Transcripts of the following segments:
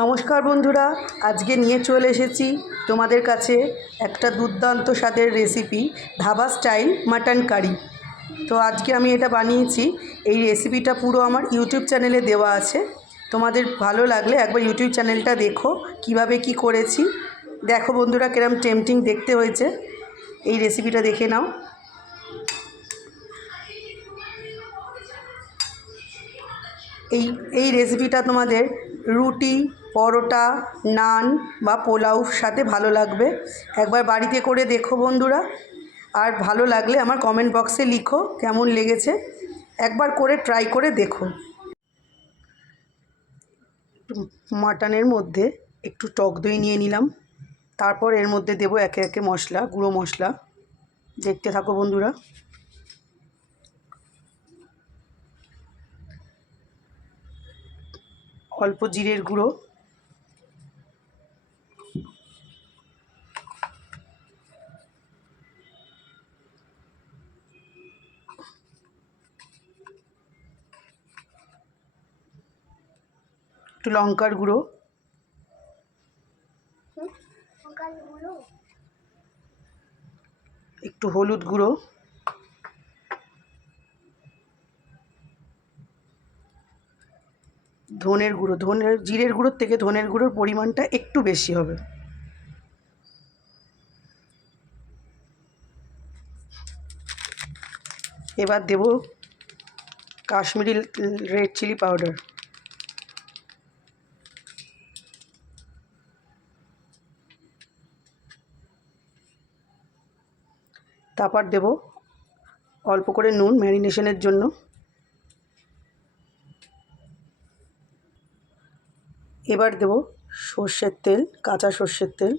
নমস্কার বন্ধুরা, আজকে নিয়ে চলে এসেছি তোমাদের কাছে একটা দুর্দান্ত স্বাদের recipe, dhaba style mutton curry. তো আজকে আমি এটা বানিয়েছি। এই রেসিপিটা পুরো আমার ইউটিউব চ্যানেলে দেওয়া আছে। তোমাদের ভালো লাগলে একবার ইউটিউব চ্যানেলটা দেখো কিভাবে কি করেছি। দেখো বন্ধুরা কিরম টেম্পটিং দেখতে হয়েছে। এই রেসিপিটা দেখে নাও। এই রেসিপিটা তোমাদের রুটি, পরোটা, নান বা পোলাওর সাথে ভালো লাগবে। একবার বাড়িতে করে দেখো বন্ধুরা, আর ভালো লাগলে আমার কমেন্ট বক্সে লিখো কেমন লেগেছে। একবার করে ট্রাই করে দেখো। মাটনের মধ্যে একটু টক দই নিয়ে নিলাম, তারপর এর মধ্যে দেবো একে একে মশলা, গুঁড়ো মশলা। দেখতে থাকো বন্ধুরা। অল্প জিরের গুঁড়ো, একটু লঙ্কার গুঁড়ো, একটু হলুদ গুঁড়ো, ধনের গুঁড়ো। জিরের গুঁড়োর থেকে ধনের গুঁড়োর পরিমাণটা একটু বেশি হবে। এবার দেব কাশ্মীরি রেড চিলি পাউডার, তারপর দেব অল্প করে নুন ম্যারিনেশনের জন্য। এবার দেব সর্ষের তেল, কাঁচা সর্ষের তেল।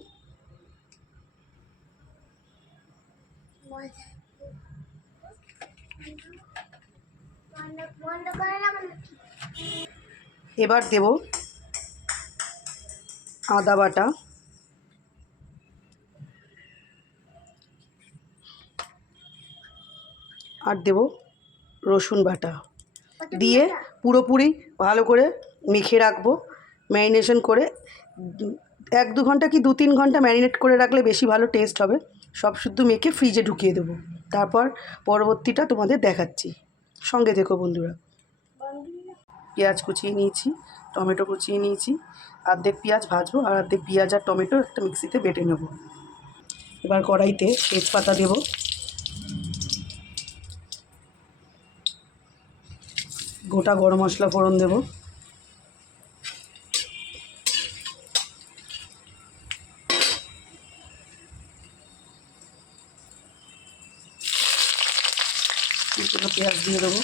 এবার দেব আদা বাটা, আর দেব রসুন বাটা দিয়ে পুরোপুরি ভালো করে মেখে রাখবো। ম্যারিনেশন করে 1-2 ঘন্টা কি 2-3 ঘন্টা ম্যারিনেট করে রাখলে বেশি ভালো টেস্ট হবে। সব শুদ্ধ মেখে ফ্রিজে ঢুকিয়ে দেবো। তারপর পরবর্তীটা তোমাদের দেখাচ্ছি, সঙ্গে দেখো বন্ধুরা। পেঁয়াজ কুচিয়ে নিয়েছি, টমেটো কুচিয়ে নিয়েছি। অর্ধেক পেঁয়াজ ভাজবো আর অর্ধেক পেঁয়াজ আর টমেটো একটা মিক্সিতে বেটে নেব। এবার কড়াইতে তেজপাতা দেব, গোটা গরম মশলা ফোড়ন দেব, কিছুটা পেঁয়াজ দিয়ে দেবো,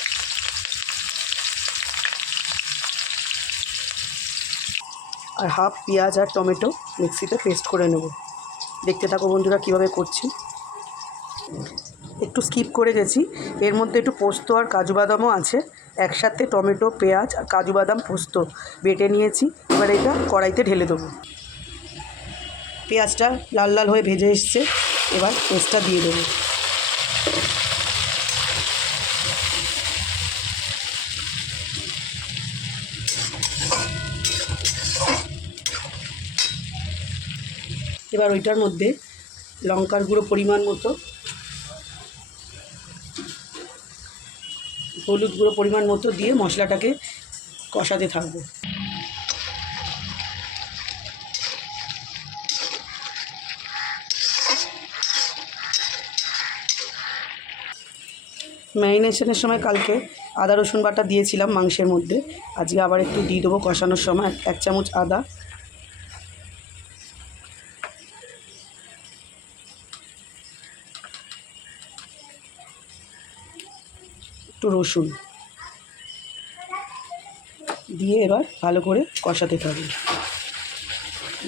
আর হাফ পেঁয়াজ আর টমেটো মিক্সিতে পেস্ট করে নেব। দেখতে থাকো বন্ধুরা কীভাবে করছি। একটু স্কিপ করে গেছি, এর মধ্যে একটু পোস্ত আর কাজু বাদামও আছে। একসাথে টমেটো, পেঁয়াজ আর কাজু বাদাম পোস্ত বেটে নিয়েছি। এবার এটা কড়াইতে ঢেলে দেবো। পেঁয়াজটা লাল লাল হয়ে ভেজে এসছে, এবার পেস্টটা দিয়ে দেবো। এবার ওইটার মধ্যে লঙ্কার গুঁড়ো পরিমাণ মতো, হলুদ গুঁড়ো পরিমাণ মতো দিয়ে মশলাটাকে কষাতে থাকবো। ম্যারিনেশনের সময় কালকে আদা রসুন বাটা দিয়েছিলাম মাংসের মধ্যে, আজকে আবার একটু দিয়ে দেবো কষানোর সময়। 1 চামচ আদা, একটু রসুন দিয়ে এবার ভালো করে কষাতে থাকবো।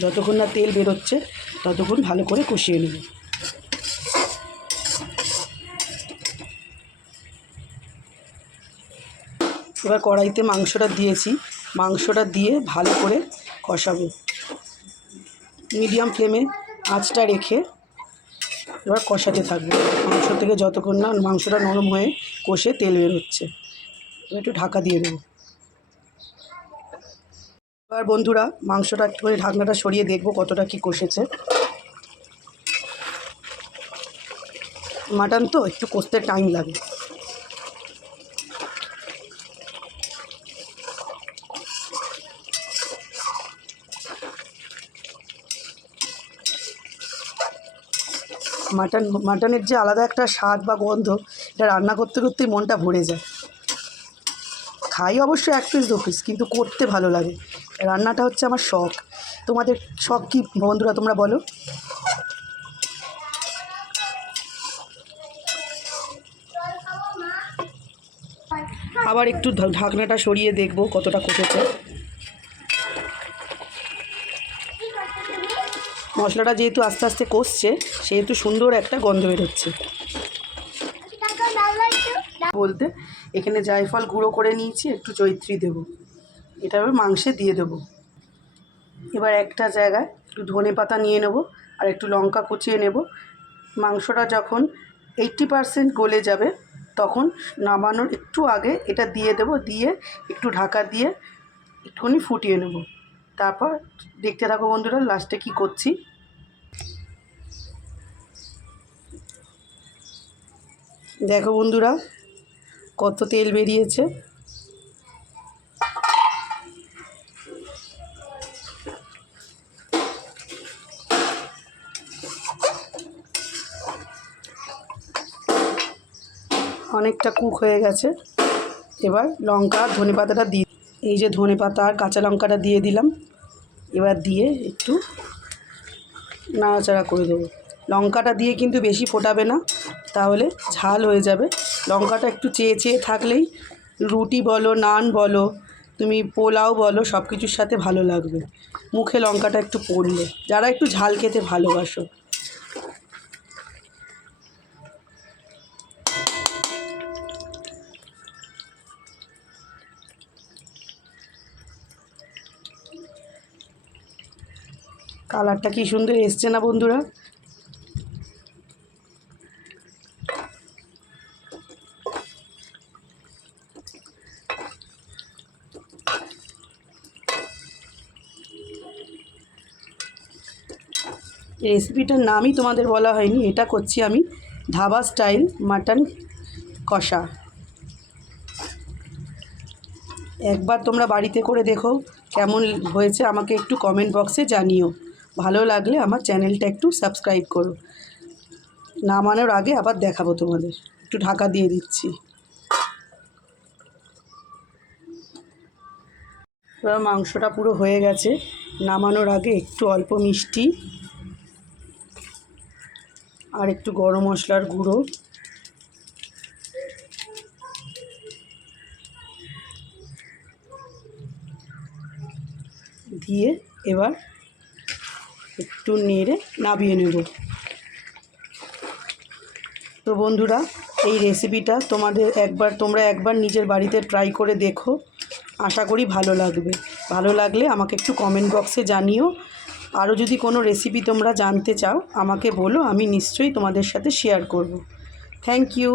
যতক্ষণ না তেল বেরোচ্ছে ততক্ষণ ভালো করে কষিয়ে নেব। এবার কড়াইতে মাংসটা দিয়েছি, মাংসটা দিয়ে ভালো করে কষাবো। মিডিয়াম ফ্লেমে আঁচটা রেখে এবার কষাতে থাকবো মাংস থেকে, যতক্ষণ না মাংসটা নরম হয়ে কষে তেল বেরোচ্ছে। এবার একটু ঢাকা দিয়ে দেবো। আর বন্ধুরা মাংসটা একটুখানি ঢাকনাটা সরিয়ে দেখবো কতটা কি কষেছে। মাটন তো একটু কষতে টাইম লাগে। মাটনের যে আলাদা একটা স্বাদ বা গন্ধ, এটা রান্না করতে করতেই মনটা ভরে যায়। খাই অবশ্য 1 পিস 2 পিস, কিন্তু করতে ভালো লাগে। রান্নাটা হচ্ছে আমার শখ। তোমাদের শখ কী বন্ধুরা, তোমরা বলো। আবার একটু ঢাকনাটা সরিয়ে দেখবো কতটা কষেছে। মশলাটা যেহেতু আস্তে আস্তে কষছে, সেহেতু সুন্দর একটা গন্ধ বেরোচ্ছে। বলতে এখানে জায়ফল গুঁড়ো করে নিয়েছি, একটু জয়িত্রী দেবো, এটা এবার মাংসে দিয়ে দেবো। এবার একটা জায়গায় একটু ধনেপাতা নিয়ে নেব আর একটু লঙ্কা কুচিয়ে নেব। মাংসটা যখন 80% গলে যাবে, তখন নামানোর একটু আগে এটা দিয়ে দেব, দিয়ে একটু ঢাকা দিয়ে একটুখানি ফুটিয়ে নেব। তারপর দেখতে থাকো বন্ধুরা লাস্টে কি করছি। দেখো বন্ধুরা কত তেল বেরিয়েছে। অনেকটা কুক হয়ে গেছে। এবার লঙ্কা আর ধনেপাতাটা দিয়ে, এই যে ধনেপাতা আর কাঁচা লঙ্কাটা দিয়ে দিলাম। এবার দিয়ে একটু নাড়াচাড়া করে দেবো। লঙ্কাটা দিয়ে কিন্তু বেশি ফোটাবে না, তাহলে ঝাল হয়ে যাবে। লঙ্কাটা একটু চেয়ে চেয়ে থাকলেই রুটি বলো, নান বলো, তুমি পোলাও বলো, সব কিছুর সাথে ভালো লাগবে মুখে লঙ্কাটা একটু পড়লে, যারা একটু ঝাল খেতে ভালোবাসো। কালারটা কি সুন্দর এসছে না বন্ধুরা। এই রেসিপিটার নামই তোমাদের বলা হয়নি, এটা করছি আমি ধাবা স্টাইল মাটন কষা। একবার তোমরা বাড়িতে করে দেখো কেমন হয়েছে, আমাকে একটু কমেন্ট বক্সে জানিও। ভালো লাগলে আমার চ্যানেলটা একটু সাবস্ক্রাইব করো। নামানোর আগে আবার দেখাবো তোমাদের। একটু ঢাকা দিয়ে দিচ্ছি। এবার মাংসটা পুরো হয়ে গেছে। নামানোর আগে একটু অল্প মিষ্টি আর একটু গরম মশলার গুঁড়ো দিয়ে এবার একটু নেড়ে নামিয়ে নেব। তো বন্ধুরা এই রেসিপিটা তোমরা একবার নিজের বাড়িতে ট্রাই করে দেখো। আশা করি ভালো লাগবে। ভালো লাগলে আমাকে একটু কমেন্ট বক্সে জানিও। আরও যদি কোনো রেসিপি তোমরা জানতে চাও আমাকে বলো, আমি নিশ্চয়ই তোমাদের সাথে শেয়ার করব। Thank you.